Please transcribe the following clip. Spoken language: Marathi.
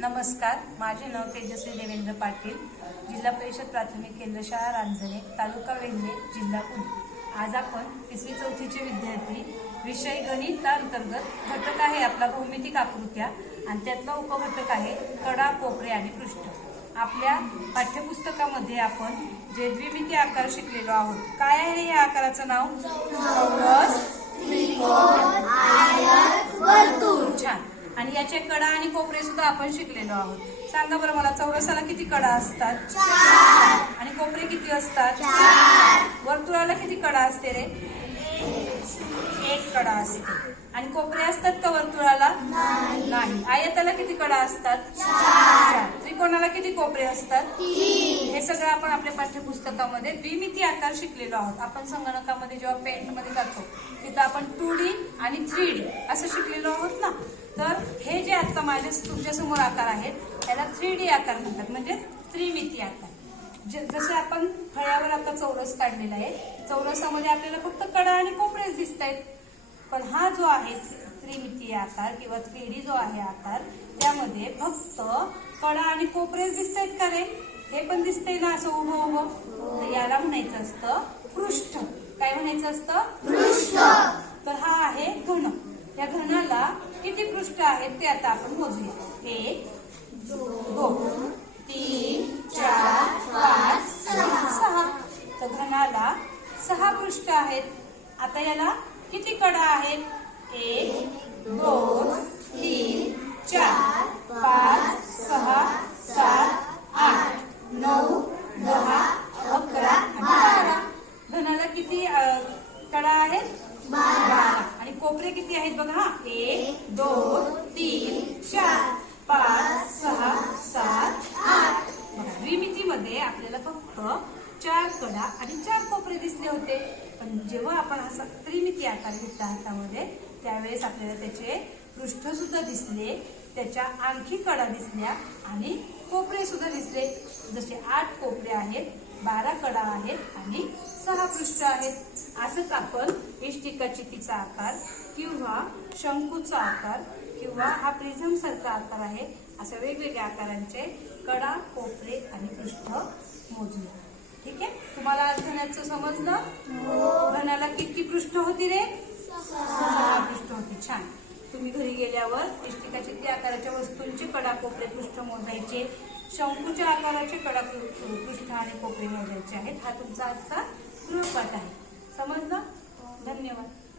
नमस्कार माझे नाव तेजस्वी देवेंद्र पाटील जिल्हा परिषद प्राथमिक केंद्र शाळा रांजणे तालुका वेल्हे जिल्हा पुणे. आज आपण तिसरी चौथीचे विद्यार्थी विषय गणितांतर्गत घटक आहे आपला भौमितिक आकृत्या आणि त्यातला उपघटक आहे कडा कोपरे आणि पृष्ठ. आपल्या पाठ्यपुस्तकामध्ये आपण जे द्विमिती आकार शिकलेलो आहोत. काय आहे या आकाराचं नाव? चौरस त्रिकोण आयत याचे कडा आणि कोपरे सुद्धा आपण शिकलेलो आहोत. सांगा बरं मला चौरसाला किती कडा असतात? आणि कोपरे किती असतात? वर्तुळाला किती कडा असते रे? एक कडा असते. आणि कोपरे असतात का वर्तुळाला? नाही. आयताला किती कडा असतात? चार. त्रिकोणाला किती कोपरे असतात? हे सगळं आपण आपल्या पाठ्यपुस्तकामध्ये द्विमिती आकार शिकलेलो आहोत. आपण संगणकामध्ये जेव्हा पेंटमध्ये करतो तिथं आपण टू डी आणि थ्री डी असं शिकलेलो आहोत ना? तर हे जे आता माझ्या तुमच्यासमोर आकार आहेत त्याला थ्री डी आकार म्हणतात. म्हणजे त्रिमिती आकार. जसे आपण फळ्यावर आता चौरस काढलेला आहे चौरसामध्ये आपल्याला फक्त कडा आणि कोपरेच दिसत आहेत पण हा जो आहे त्रिमितीय आकार किंवा थ्री डी जो आहे आकार त्यामध्ये फक्त कडा आणि कोपरेच दिसत आहेत का रे? हे पण दिसतंय ना असं उभं उभं? तर याला म्हणायचं असतं पृष्ठ. काय म्हणायचं असतं? पृष्ठ. तर हा आहे घन. या घनाला किती आहेत ते आता आपण मोजूया. एक दोन तीन चार पाच सहा. तर घनाला सहा पृष्ठ आहेत. आता याला किती कडा आहेत? एक दोन तीन चार पाच सहा सात आठ नऊ दहा अकरा आणि बारा घनाला किती अ, कडा आहेत बारा आणि कोपरे किती आहेत बघा? एक दोन तीन चार पाच सहा सात आठ. द्विमितीमध्ये आपल्याला फक्त चार कडा आणि चार कोपरे दिसले होते. पण जेव्हा आपण असा त्रिमिती आकार घेतला हातामध्ये त्यावेळेस आपल्याला त्याचे पृष्ठ सुद्धा दिसले त्याच्या आणखी कडा दिसल्या आणि कोपरे सुद्धा दिसले. जसे आठ कोपरे आहेत बारा कडा आहेत आणि सहा पृष्ठ आहेत. असंच आपण इष्टिका तिचा आकार किंवा शंकूचा आकार किंवा हा प्रिझम सारखा आकार आहे अशा वेगवेगळ्या आकारांचे कडा कोपरे आणि पृष्ठ मोजूया. ठीक आहे? तुम्हाला घनाचं समजलं? घनाला किती पृष्ठ होती रे? सहा पृष्ठ होती. छान. तुम्ही घरी गेल्यावर इष्टिका चित्ती आकाराच्या वस्तूंचे कडा कोपरे पृष्ठ मोजायचे. शंकूच्या आकाराचे कडा पृ- पृष्ठ आणि कोपरे मोजायचे आहेत. हा तुमचा आजचा गृहपाठ आहे. समजलं धन्यवाद